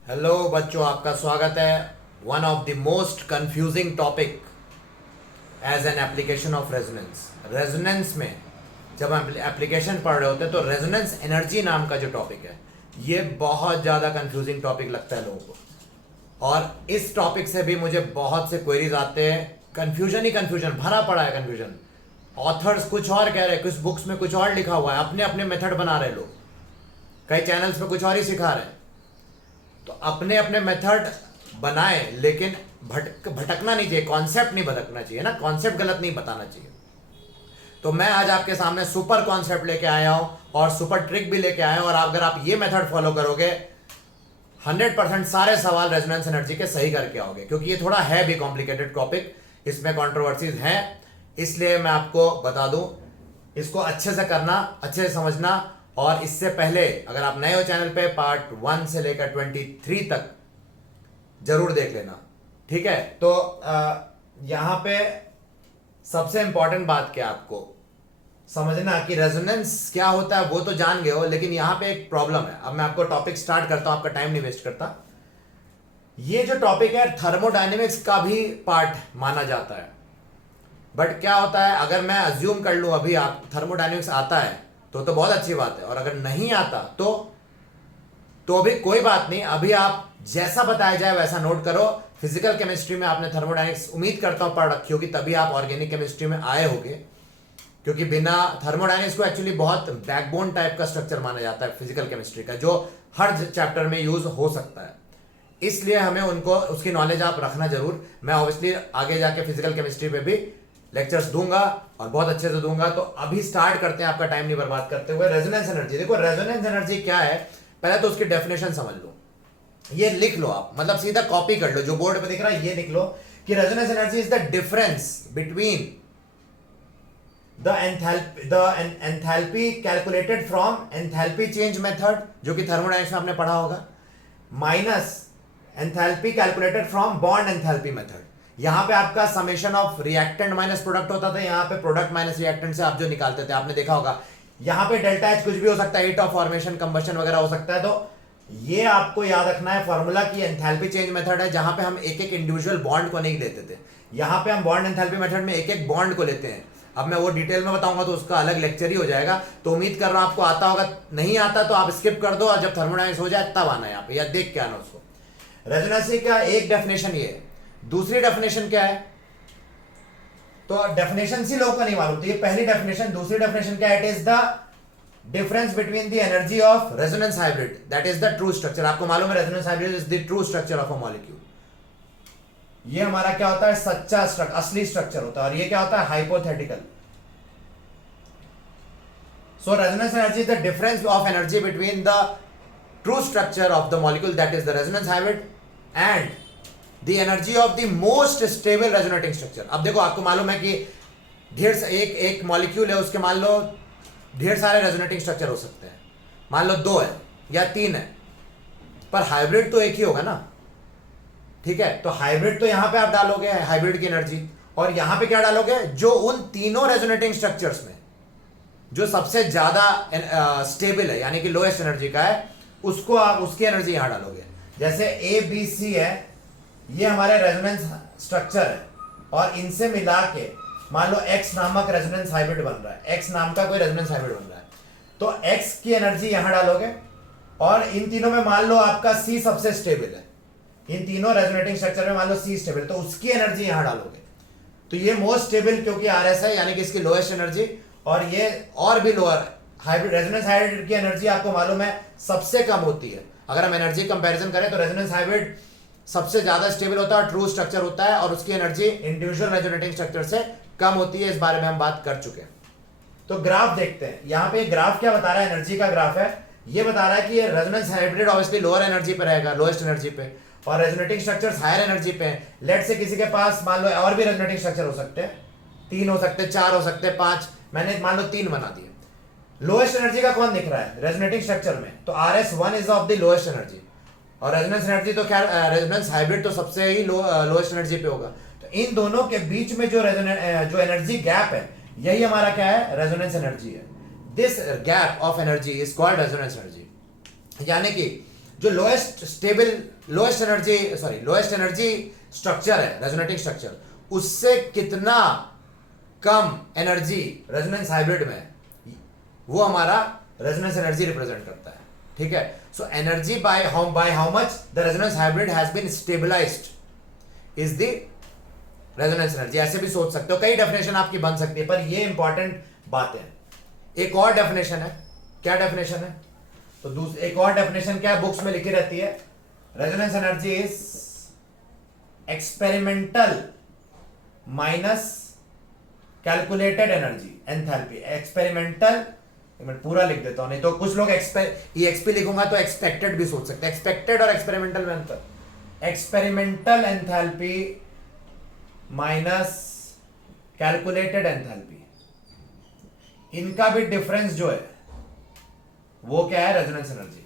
Hello बच्चों, आपका स्वागत है one of the most confusing topic as an application of resonance. Resonance में जब हम एप्लीकेशन पढ़ रहे होते हैं तो रेजोनेंस एनर्जी नाम का जो टॉपिक है ये बहुत ज़्यादा कंफ्यूजिंग टॉपिक लगता है लोगों को। और इस टॉपिक से भी मुझे बहुत से क्वेरीज आते हैं। कंफ्यूजन ही कंफ्यूजन भरा पड़ा है। कंफ्यूजन, ऑथर्स कुछ और कह रहे हैं, कुछ बुक्स में कुछ और लिखा हुआ है, अपने अपने मेथड बना रहे लोग, कई चैनल्स पे कुछ और ही सिखा रहे हैं। तो अपने अपने मेथड बनाए, लेकिन भटकना नहीं चाहिए, कॉन्सेप्ट नहीं भटकना चाहिए ना, कॉन्सेप्ट गलत नहीं बताना चाहिए। तो मैं आज आपके सामने सुपर कॉन्सेप्ट लेके आया हूं और सुपर ट्रिक भी लेके आया हूं। और अगर आप ये मेथड फॉलो करोगे 100% सारे सवाल रेजोनेंस एनर्जी के सही करके आओगे, क्योंकि ये थोड़ा है भी कॉम्प्लिकेटेड टॉपिक, इसमें कंट्रोवर्सीज हैं। इसलिए मैं आपको बता दूं, इसको अच्छे से करना, अच्छे से समझना। और इससे पहले अगर आप नए हो चैनल पे, पार्ट 1 से लेकर 23 तक जरूर देख लेना, ठीक है। तो यहां पे सबसे इंपॉर्टेंट बात क्या आपको समझना कि रेजोनेंस क्या होता है वो तो जान गए हो, लेकिन यहां पे एक प्रॉब्लम है। अब मैं आपको टॉपिक स्टार्ट करता हूं, आपका टाइम नहीं वेस्ट करता। ये जो टॉपिक है थर्मोडायनेमिक्स का भी पार्ट माना जाता है। बट क्या होता है, अगर मैं अज्यूम कर लूं अभी आप थर्मोडायनेमिक्स आता है तो बहुत अच्छी बात है, और अगर नहीं आता तो भी कोई बात नहीं। अभी आप जैसा बताया जाए वैसा नोट करो। फिजिकल केमिस्ट्री में आपने थर्मोडायनेमिक्स उम्मीद करता हूं पढ़ रखी होगी, तभी आप ऑर्गेनिक केमिस्ट्री में आए होगे। क्योंकि बिना थर्मोडायनेमिक्स को एक्चुअली बहुत बैकबोन टाइप का स्ट्रक्चर माना जाता है फिजिकल केमिस्ट्री का, जो हर चैप्टर में यूज हो सकता है। इसलिए हमें उनको उसकी नॉलेज आप रखना जरूर। मैं ऑब्वियसली आगे जाके फिजिकल केमिस्ट्री पे भी लेक्चर्स दूंगा और बहुत अच्छे से दूंगा। तो अभी स्टार्ट करते हैं, आपका टाइम नहीं बर्बाद करते हुए। रेजोनेंस एनर्जी, देखो रेजोनेंस एनर्जी क्या है, पहले तो उसकी डेफिनेशन समझ लो। ये लिख लो आप, मतलब सीधा कॉपी कर लो, जो बोर्ड पे दिख रहा है ये लिख लो कि resonance energy is the difference between the enthalpy calculated from enthalpy change method, जो कि थर्मोडायनेमिक्स में आपने पढ़ा होगा, minus enthalpy calculated from bond enthalpy method. यहां पे आपका summation of reactant minus product होता था, यहां पे प्रोडक्ट माइनस रिएक्टेंट से आप जो निकालते थे आपने देखा होगा। यहां पे डेल्टा एच कुछ भी हो सकता है, हीट ऑफ फॉर्मेशन, कंबशन वगैरह हो सकता है। तो ये आपको याद रखना है फॉर्मूला की एंथैल्पी चेंज मेथड है, जहां पे हम एक एक इंडिविजुअल बॉन्ड को नहीं लेते थे। यहां पे हम बॉन्ड एंथैल्पी मेथड में एक एक बॉन्ड को लेते हैं। अब मैं वो डिटेल में बताऊंगा तो उसका अलग लेक्चर ही हो जाएगा। तो उम्मीद कर रहा हूं आपको आता होगा, नहीं आता तो आप स्किप कर दो और जब थर्मोडायनेमिक्स हो जाए तब आना यहाँ पे, या देख के आना उसको। रेजोनेंस का एक डेफिनेशन ये है। दूसरी डेफिनेशन क्या है, तो डेफिनेशन सी लोगों को नहीं मालूम, तो ये पहली डेफिनेशन। दूसरी डेफिनेशन क्या है, it is the difference between the energy of resonance hybrid, that is the true structure. आपको मालूम है resonance hybrid is the true structure of a molecule. ये हमारा क्या होता है, सच्चा स्ट्रक्चर, असली स्ट्रक्चर होता है। और ये क्या होता है, hypothetical. So resonance energy is the difference of energy between the true structure of the molecule, that is the resonance hybrid, and the energy of the most stable resonating structure. अब देखो, आपको मालूम है कि एक मॉलिक्यूल है, उसके मान लो ढेर सारे रेजोनेटिंग स्ट्रक्चर हो सकते हैं, मान लो 2 है या 3 है, पर हाइब्रिड तो एक ही होगा ना, ठीक है। तो हाइब्रिड तो यहां पे आप डालोगे हाइब्रिड की एनर्जी, और यहां पे क्या डालोगे, जो उन तीनों रेजोनेटिंग स्ट्रक्चर्स में जो सबसे ज्यादा स्टेबल है, यानी कि लोएस्ट एनर्जी का है, उसको आप उसकी एनर्जी यहां डालोगे। जैसे ए बी सी है, ये हमारे रेजोनेंस स्ट्रक्चर है, और इनसे मिला के मान लो X नामक रेजोनेंस हाइब्रिड बन रहा है, X नाम का कोई रेजोनेंस हाइब्रिड बन रहा है, तो X की एनर्जी यहां डालोगे। और इन तीनों में मान लो आपका C सबसे स्टेबल है, इन तीनों रेजोनेटिंग स्ट्रक्चर में मान लो C स्टेबल, तो उसकी एनर्जी यहां डालोगे। तो ये मोस्ट स्टेबल क्योंकि RS है, यानी कि इसकी लोएस्ट एनर्जी, और ये और भी लोअर। हाइब्रिड रेजोनेंस हाइब्रिड की एनर्जी आपको मालूम है सबसे कम होती है। अगर हम एनर्जी कंपैरिजन करें तो रेजोनेंस हाइब्रिड सबसे ज्यादा स्टेबल होता है, ट्रू स्ट्रक्चर होता है, और उसकी एनर्जी इंडिविजुअल रेजोनेटिंग स्ट्रक्चर से कम होती है। इस बारे में हम बात कर चुके हैं। तो ग्राफ देखते हैं, यहां पे ग्राफ क्या बता रहा है, एनर्जी का ग्राफ है। ये बता रहा है कि ये resonance hybrid obviously lower energy पे रहेगा, लोएस्ट एनर्जी पे, और रेजोनेटिंग स्ट्रक्चर्स हायर एनर्जी पे हैं। लेट से किसी के पास मान लो और भी रेजोनेटिंग स्ट्रक्चर हो सकते हैं, 3 हो सकते हैं, 4 हो सकते हैं, 5, मैंने मान लो 3 बना दिए। लोएस्ट एनर्जी का कौन दिख रहा है रेजोनेटिंग स्ट्रक्चर में, तो RS1 is of the lowest energy, और रेजोनेंस एनर्जी तो खैर रेजोनेंस हाइब्रिड तो सबसे ही लोएस्ट एनर्जी पे होगा। तो इन दोनों के बीच में जो एनर्जी गैप है, यही हमारा क्या है, रेजोनेंस एनर्जी है। This gap of energy is called resonance energy. यानी कि जो लोएस्ट एनर्जी स्ट्रक्चर है रेजोनेटिंग स्ट्रक्चर, उससे कितना कम एनर्जी रेजोनेंस हाइब्रिड में, वो हमारा रेजोनेंस एनर्जी रिप्रेजेंट करता है। ठीक है, so energy by how much the resonance hybrid has been stabilized is the resonance energy. ऐसे भी सोच सकते हो, कई डेफिनेशन आपकी बन सकती है, पर ये इंपॉर्टेंट बात है। एक और डेफिनेशन है, क्या डेफिनेशन है? तो एक और डेफिनेशन क्या है, बुक्स में लिखी रहती है, resonance energy is experimental minus calculated energy enthalpy. Experimental, मैं पूरा लिख देता हूं, नहीं तो कुछ लोग एक्सपी लिखूंगा तो एक्सपेक्टेड भी सोच सकते हैं। एक्सपेक्टेड और एक्सपेरिमेंटल में अंतर, experimental enthalpy minus calculated enthalpy, इनका भी डिफरेंस जो है वो क्या है, रेजोनेंस एनर्जी।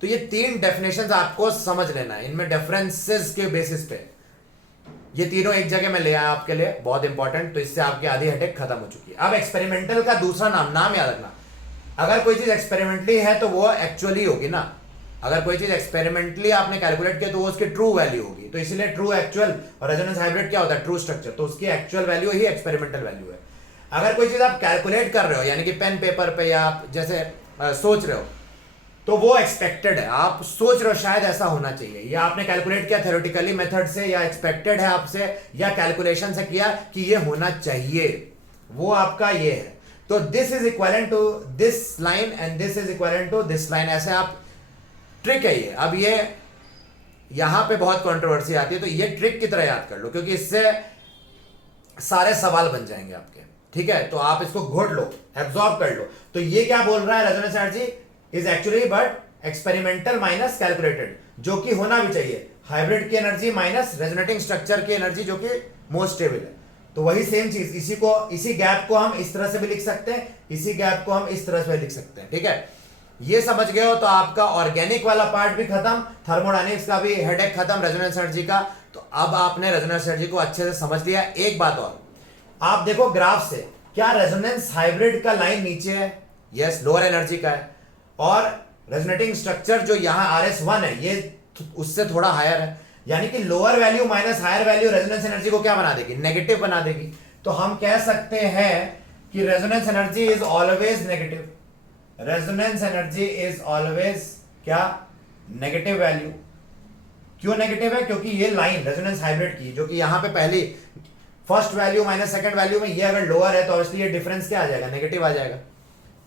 तो ये तीन डेफिनेशंस आपको समझ लेना है, इनमें डिफरेंसेस के बेसिस पे ये तीनों एक जगह में ले आया आपके लिए, बहुत इंपॉर्टेंट। तो इससे आपकी आधी हेडेक खत्म हो चुकी है। अब एक्सपेरिमेंटल का दूसरा नाम याद रखना, अगर कोई चीज एक्सपेरिमेंटली है तो वो एक्चुअली होगी ना। अगर कोई चीज एक्सपेरिमेंटली आपने कैलकुलेट किया तो वो उसकी ट्रू वैल्यू होगी। तो इसीलिए ट्रू, एक्चुअल और रेजोनेंस हाइब्रिड क्या होता है, ट्रू स्ट्रक्चर, तो उसकी एक्चुअल वैल्यू ही एक्सपेरिमेंटल वैल्यू है। अगर कोई चीज आप कैलकुलेट कर रहे हो, यानी कि पेन पेपर पे या आप जैसे सोच रहे हो, तो वो एक्सपेक्टेड है, आप सोच रहे हो शायद ऐसा होना चाहिए, या आपने कैलकुलेट किया थ्योरेटिकली मेथड से, या एक्सपेक्टेड है आपसे, या कैलकुलेशन से किया कि ये होना चाहिए, वो आपका ये है। तो this is equivalent to this line and this is equivalent to this line, ऐसे आप ट्रिक है ये। अब ये यहां पे बहुत कंट्रोवर्सी आती है, तो ये ट्रिक की तरह याद कर लो, क्योंकि इससे सारे सवाल बन जाएंगे आपके। ठीक है, तो आप इसको घोट लो, एब्जॉर्ब कर लो। तो ये क्या बोल रहा है, resonance energy is actually but experimental minus calculated, जो कि होना भी चाहिए, हाइब्रिड की एनर्जी माइनस रेजोनेटिंग स्ट्रक्चर की एनर्जी, जो कि मोस्ट स्टेबल है। तो वही सेम चीज, इसी गैप को हम इस तरह से भी लिख सकते हैं, इसी गैप को हम इस तरह से लिख सकते हैं। ठीक है, ये समझ गए हो तो आपका ऑर्गेनिक वाला पार्ट भी खत्म, थर्मोडायनेमिक्स का भी हेडेक खत्म रेजोनेंस एनर्जी का। तो अब आपने रेजोनेंस एनर्जी को अच्छे से समझ लिया। एक बात और, आप देखो ग्राफ से, क्या रेजोनेंस हाइब्रिड का लाइन नीचे है? यस, लोअर एनर्जी का है, और रेजोनेटिंग स्ट्रक्चर जो यहां RS1 है, ये उससे थोड़ा हायर है, यानी कि lower value minus higher value resonance energy को क्या बना देगी, नेगेटिव बना देगी। तो हम कह सकते हैं कि resonance energy is always negative, resonance energy is always क्या, नेगेटिव वैल्यू। क्यों नेगेटिव है? क्योंकि ये लाइन रेजोनेंस हाइब्रिड की, जो कि यहां पे पहली first value minus second value में, ये अगर लोअर है तो ऑब्वियसली ये डिफरेंस क्या आ जाएगा, नेगेटिव आ जाएगा।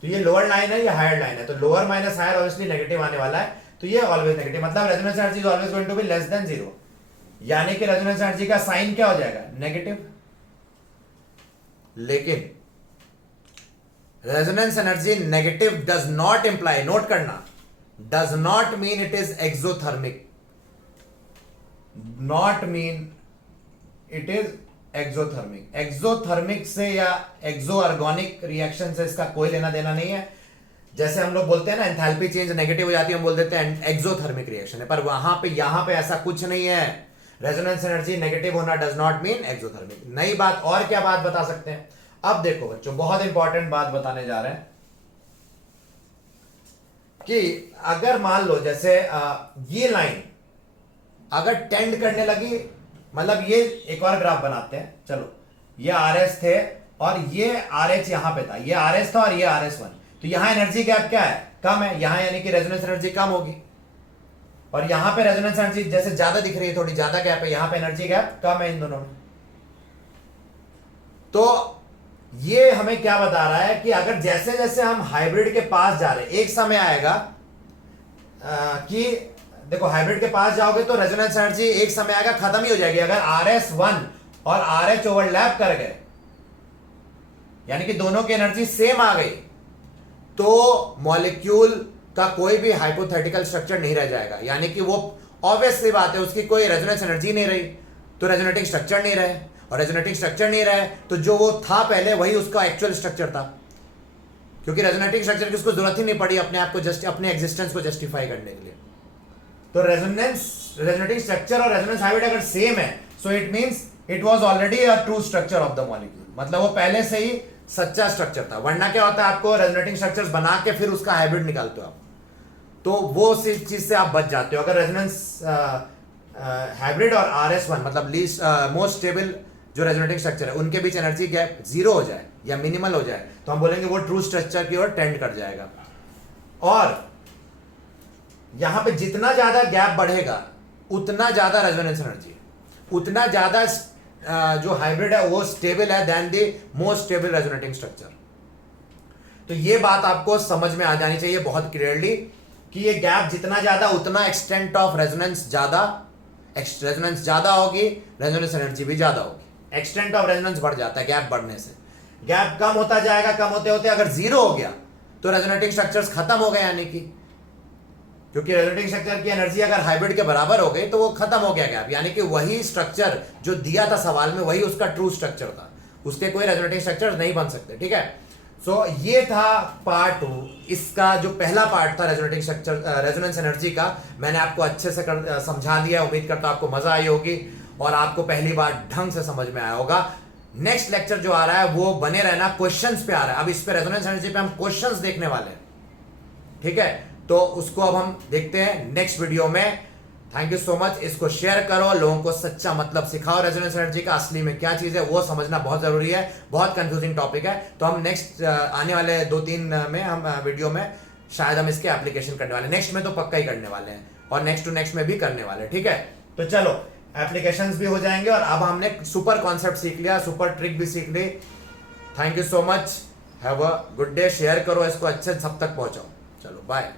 तो ये लोअर लाइन है, ये हायर लाइन है, तो lower minus higher obviously negative आने वाला है। तो ये ऑलवेज नेगेटिव, मतलब resonance energy is always going to be less than 0, यानी कि रेजोनेंस एनर्जी का साइन क्या हो जाएगा, नेगेटिव। लेकिन resonance energy negative does not imply, note करना, does not mean it is exothermic, not mean it is exothermic. Exothermic से या एक्सो अर्गोनिक रिएक्शन से इसका कोई लेना देना नहीं है। जैसे हम लोग बोलते हैं ना, एंथैल्पी चेंज नेगेटिव हो जाती है, हम बोल देते हैं एक्सोथर्मिक रिएक्शन है, पर वहां पे यहां पे ऐसा कुछ नहीं है। रेजोनेंस एनर्जी नेगेटिव होना डज नॉट मीन एक्सोथर्मिक। नई बात, और क्या बात बता सकते हैं? अब देखो बच्चों, बहुत इंपॉर्टेंट बात बताने जा रहे हैं कि अगर मान लो जैसे ये लाइन अगर टेंड करने लगी, मतलब ये एक और ग्राफ बनाते हैं, चलो ये RS थे और ये RH यहां पे था, ये RS था और ये RS1, तो यहां एनर्जी गैप क्या है, कम है यहां, यानी कि रेजोनेंस एनर्जी कम होगी। और यहां पे रेजोनेंस एनर्जी जैसे ज्यादा दिख रही है, थोड़ी ज्यादा गैप है, यहां पे एनर्जी गैप कम है इन दोनों में। तो ये हमें क्या बता रहा है कि अगर जैसे जैसे हम हाइब्रिड के पास जा रहे हैं, एक समय आएगा कि देखो हाइब्रिड के पास जाओगे तो रेजोनेंस एनर्जी एक समय आएगा खत्म ही हो जाएगी। अगर RS1 और RH ओवरलैप कर गए, यानी कि दोनों की एनर्जी सेम आ गई, तो मॉलिक्यूल का कोई भी हाइपोथेटिकल स्ट्रक्चर नहीं रह जाएगा, यानी कि वो ऑब्वियस सी बात है, उसकी कोई रेजोनेंस एनर्जी नहीं रही, तो रेजोनेटिंग स्ट्रक्चर नहीं रहे, और रेजोनेटिंग स्ट्रक्चर नहीं रहे तो जो वो था पहले वही उसका एक्चुअल स्ट्रक्चर था, क्योंकि रेजोनेटिंग स्ट्रक्चर की उसको जरूरत ही नहीं पड़ी अपने आप को अपने एग्जिस्टेंस को जस्टिफाई करने के लिए। तो रेजोनेटिंग स्ट्रक्चर और रेजोनेंस हाइब्रिड अगर सेम है, so it means it was already a true structure of the molecule, मतलब वो पहले से ही सच्चा स्ट्रक्चर था। वरना क्या होता है, आपको रेजोनेटिंग स्ट्रक्चर्स बना के फिर उसका हाइब्रिड निकालते हो आप, तो वो चीज से आप बच जाते हो। अगर रेजोनेंस हाइब्रिड और RS1 मतलब लीस्ट मोस्ट स्टेबल जो रेजोनेटिंग स्ट्रक्चर है उनके बीच एनर्जी गैप जीरो हो जाए या मिनिमल हो जाए तो हम बोलेंगे वो ट्रू स्ट्रक्चर की ओर टेंड कर जाएगा। और यहां पे जितना ज्यादा गैप बढ़ेगा उतना ज्यादा रेजोनेंस एनर्जी, उतना ज्यादा जो हाइब्रिड है वो स्टेबल है then the most stable resonating structure. तो ये बात आपको समझ में आ जानी चाहिए बहुत क्लियरली कि ये गैप जितना ज्यादा उतना एक्सटेंट ऑफ रेजोनेंस ज्यादा, रेजोनेंस ज्यादा होगी रेजोनेंस एनर्जी भी ज्यादा होगी। एक्सटेंट ऑफ रेजोनेंस बढ़ जाता है गैप बढ़ने से, गैप कम होता जाएगा, कम होते होते अगर जीरो हो गया तो रेजोनेटिंग स्ट्रक्चर्स खत्म हो गए, यानी कि क्योंकि रेजोनेटिंग स्ट्रक्चर की एनर्जी अगर हाइब्रिड के बराबर हो गई तो वो खत्म हो गया गैप, यानी कि वही स्ट्रक्चर जो दिया था सवाल में वही उसका ट्रू स्ट्रक्चर था, उसके कोई रेजोनेटिंग स्ट्रक्चर नहीं बन सकते। ठीक है, सो ये था पार्ट 2। इसका जो पहला पार्ट था रेजोनेटिंग स्ट्रक्चर रेजोनेंस एनर्जी का, मैंने आपको अच्छे से समझा दिया। उम्मीद करता हूं आपको मजा आई होगी और आपको पहली बार ढंग से समझ में आया होगा। नेक्स्ट लेक्चर जो आ रहा है वो बने रहना, क्वेश्चंस पे आ रहा है। अब इस पे रेजोनेंस एनर्जी पे हम क्वेश्चंस देखने वाले हैं। ठीक है, तो उसको अब हम देखते हैं नेक्स्ट वीडियो में। Thank you so much. इसको शेयर करो, लोगों को सच्चा मतलब सिखाओ रेजोनेंस एनर्जी का, असली में क्या चीज है वो समझना बहुत जरूरी है, बहुत कंफ्यूजिंग टॉपिक है। तो हम नेक्स्ट आने वाले 2-3 में हम वीडियो में शायद हम इसके एप्लीकेशन करने वाले, नेक्स्ट में तो पक्का ही करने वाले हैं और नेक्स्ट टू नेक्स्ट में भी करने वाले। ठीक है, तो चलो एप्लीकेशंस भी हो जाएंगे और अब हमने सुपर कॉन्सेप्ट सीख लिया, सुपर ट्रिक भी सीख ली। Thank you so much, have a good day. Share करो इसको, अच्छे सब तक पहुंचाओ। चलो बाय।